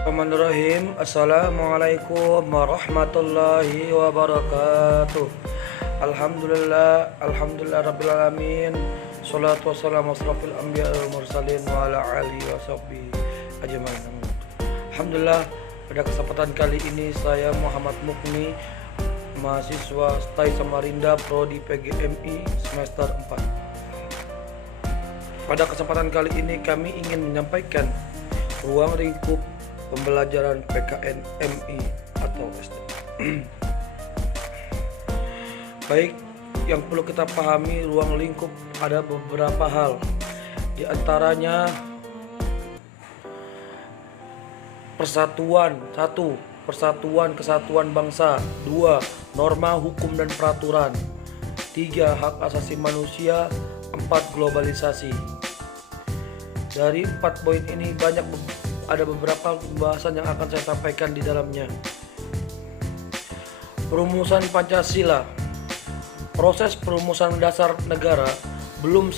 Bismillahirrahmanirrahim. Assalamualaikum warahmatullahi wabarakatuh. Alhamdulillah rabbil alamin. Shalatu wassalamu asrofil anbiya wal mursalin wa ala alihi washabbihi ajmain. Alhamdulillah, pada kesempatan kali ini saya Muhammad Mukni, mahasiswa STAI Samarinda Prodi PGMI semester 4. Pada kesempatan kali ini kami ingin menyampaikan ruang lingkup pembelajaran PKN MI atau STM. Baik, yang perlu kita pahami ruang lingkup ada beberapa hal. Di antaranya persatuan, 1. Persatuan kesatuan bangsa. 2. Norma hukum dan peraturan. 3. Hak asasi manusia. 4. Globalisasi. Dari 4 poin ini ada beberapa pembahasan yang akan saya sampaikan di dalamnya. Perumusan Pancasila. Proses perumusan dasar negara belum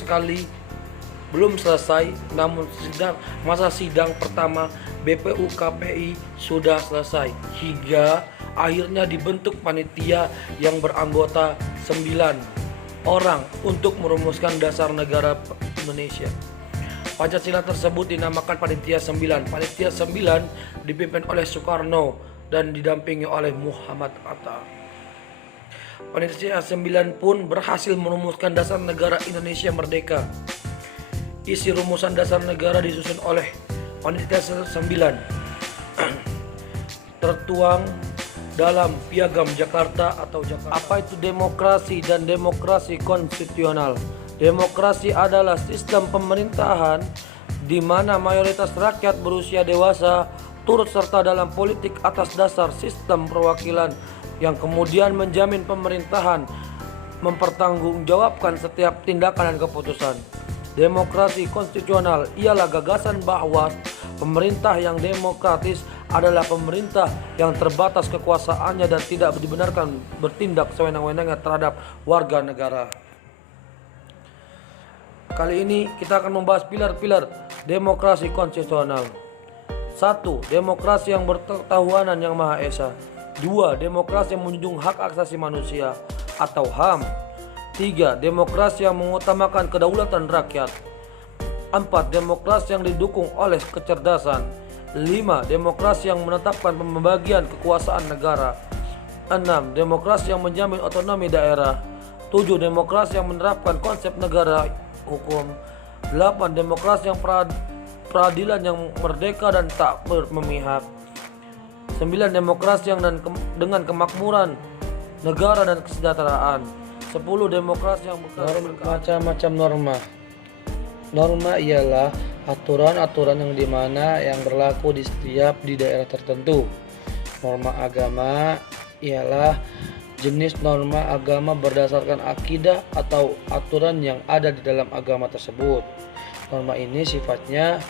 selesai, namun masa sidang pertama BPU KPI sudah selesai hingga akhirnya dibentuk panitia yang beranggota 9 orang untuk merumuskan dasar negara Indonesia. Pancasila tersebut dinamakan Panitia 9. Panitia 9 dipimpin oleh Soekarno dan didampingi oleh Muhammad Hatta. Panitia 9 pun berhasil merumuskan dasar negara Indonesia merdeka. Isi rumusan dasar negara disusun oleh Panitia 9 tertuang dalam Piagam Jakarta atau Jakarta. Apa itu demokrasi dan demokrasi konstitusional? Demokrasi adalah sistem pemerintahan di mana mayoritas rakyat berusia dewasa turut serta dalam politik atas dasar sistem perwakilan yang kemudian menjamin pemerintahan mempertanggungjawabkan setiap tindakan dan keputusan. Demokrasi konstitusional ialah gagasan bahwa pemerintah yang demokratis adalah pemerintah yang terbatas kekuasaannya dan tidak dibenarkan bertindak sewenang-wenangnya terhadap warga negara. Kali ini kita akan membahas pilar-pilar demokrasi konstitusional. 1. Demokrasi yang berketuhanan yang Maha Esa. 2. Demokrasi yang menjunjung hak asasi manusia atau HAM. 3. Demokrasi yang mengutamakan kedaulatan rakyat. 4. Demokrasi yang didukung oleh kecerdasan. 5. Demokrasi yang menetapkan pembagian kekuasaan negara. 6. Demokrasi yang menjamin otonomi daerah. 7. Demokrasi yang menerapkan konsep negara hukum. 8. Demokrasi yang peradilan yang merdeka dan tak memihak. 9. Demokrasi yang dengan kemakmuran negara dan kesejahteraan. 10. Demokrasi yang macam-macam norma. Norma ialah aturan-aturan yang dimana yang berlaku di daerah tertentu. Norma agama ialah jenis norma agama berdasarkan akidah atau aturan yang ada di dalam agama tersebut. Norma ini sifatnya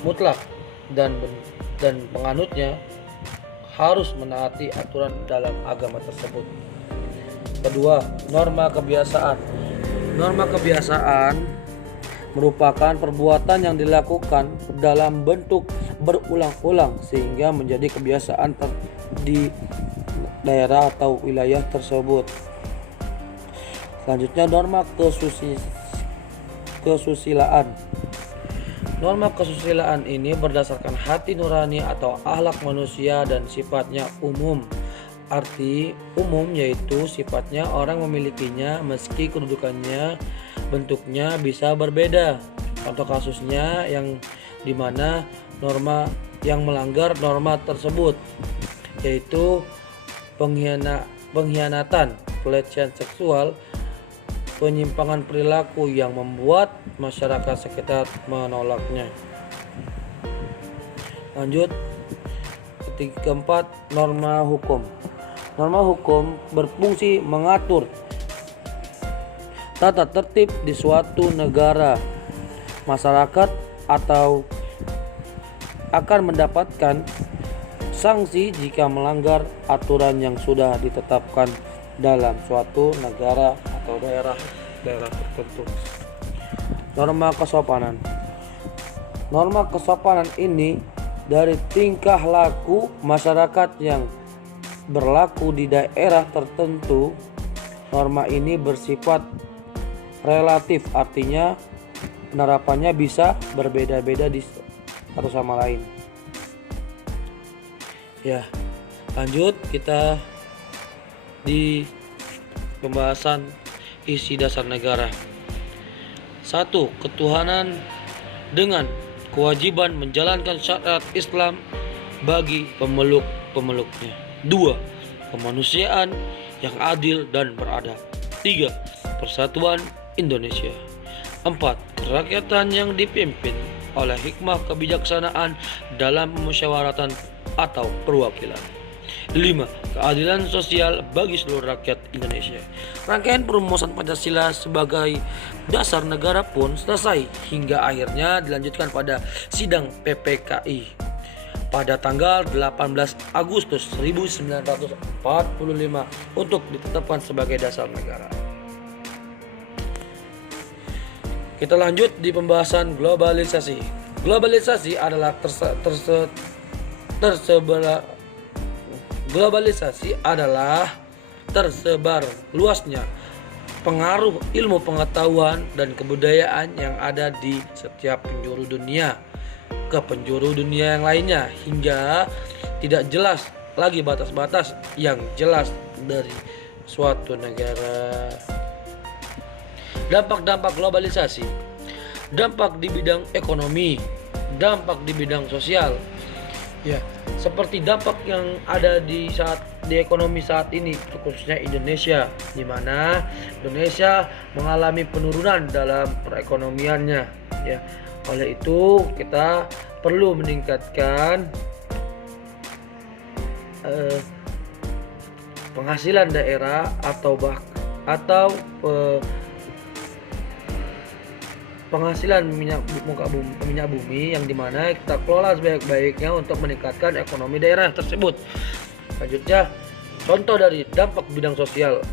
mutlak dan penganutnya harus menaati aturan dalam agama tersebut. Kedua, norma kebiasaan. Norma kebiasaan merupakan perbuatan yang dilakukan dalam bentuk berulang-ulang sehingga menjadi kebiasaan di daerah atau wilayah tersebut. Selanjutnya, norma kesusilaan. Norma kesusilaan ini berdasarkan hati nurani atau akhlak manusia dan sifatnya umum. Arti umum yaitu sifatnya orang memilikinya meski kedudukannya bentuknya bisa berbeda. Contoh kasusnya yang dimana norma yang melanggar norma tersebut yaitu pengkhianatan, pelecehan seksual, penyimpangan perilaku yang membuat masyarakat sekitar menolaknya. Lanjut, keempat, norma hukum. Norma hukum berfungsi mengatur tata tertib di suatu negara. Masyarakat atau akan mendapatkan sanksi jika melanggar aturan yang sudah ditetapkan dalam suatu negara atau daerah tertentu. Norma kesopanan. Norma kesopanan ini dari tingkah laku masyarakat yang berlaku di daerah tertentu. Norma ini bersifat relatif, artinya penerapannya bisa berbeda-beda di satu sama lain. Ya, lanjut kita di pembahasan isi dasar negara. 1. Ketuhanan dengan kewajiban menjalankan syariat Islam bagi pemeluk-pemeluknya. 2. Kemanusiaan yang adil dan beradab. 3. Persatuan Indonesia. 4. Kerakyatan yang dipimpin oleh hikmah kebijaksanaan dalam musyawaratan atau perwakilan. 5. Keadilan sosial bagi seluruh rakyat Indonesia. Rangkaian perumusan Pancasila sebagai dasar negara pun selesai hingga akhirnya dilanjutkan pada sidang PPKI pada tanggal 18 Agustus 1945 untuk ditetapkan sebagai dasar negara. Kita lanjut di pembahasan globalisasi. Globalisasi adalah tersebar luasnya pengaruh ilmu pengetahuan dan kebudayaan yang ada di setiap penjuru dunia ke penjuru dunia yang lainnya, hingga tidak jelas lagi batas-batas yang jelas dari suatu negara. Dampak-dampak globalisasi. Dampak di bidang ekonomi, dampak di bidang sosial. Ya, seperti dampak yang ada di ekonomi saat ini, khususnya Indonesia, di mana Indonesia mengalami penurunan dalam perekonomiannya. Ya, oleh itu kita perlu meningkatkan penghasilan daerah atau penghasilan minyak bumi yang dimana kita kelola sebaik-baiknya untuk meningkatkan ekonomi daerah tersebut. Selanjutnya, contoh dari dampak bidang sosial.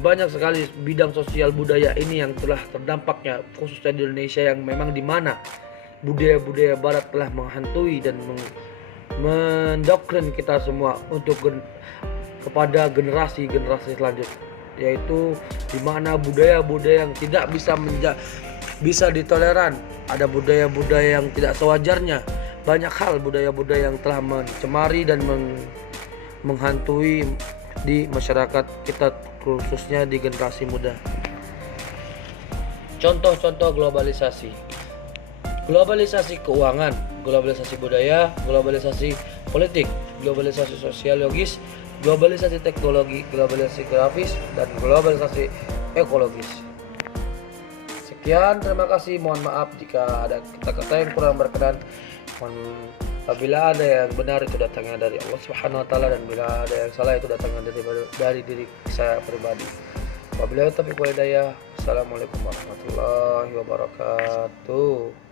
Banyak sekali bidang sosial budaya ini yang telah terdampaknya, khususnya di Indonesia yang memang di mana budaya-budaya barat telah menghantui dan mendoktrin kita semua untuk kepada generasi-generasi selanjutnya, yaitu di mana budaya-budaya yang tidak bisa ditoleran, ada budaya-budaya yang tidak sewajarnya. Banyak hal budaya-budaya yang telah mencemari dan menghantui di masyarakat kita, khususnya di generasi muda. Contoh-contoh globalisasi. Globalisasi keuangan, globalisasi budaya, globalisasi politik, globalisasi sosiologis, globalisasi teknologi, globalisasi grafis, dan globalisasi ekologis. Sekian, terima kasih. Mohon maaf jika ada kata-kata yang kurang berkenan. Apabila ada yang benar itu datangnya dari Allah Subhanahu wa taala, dan bila ada yang salah itu datangnya dari diri saya pribadi. Wabillahi taufiq wal hidayah. Assalamualaikum warahmatullahi wabarakatuh.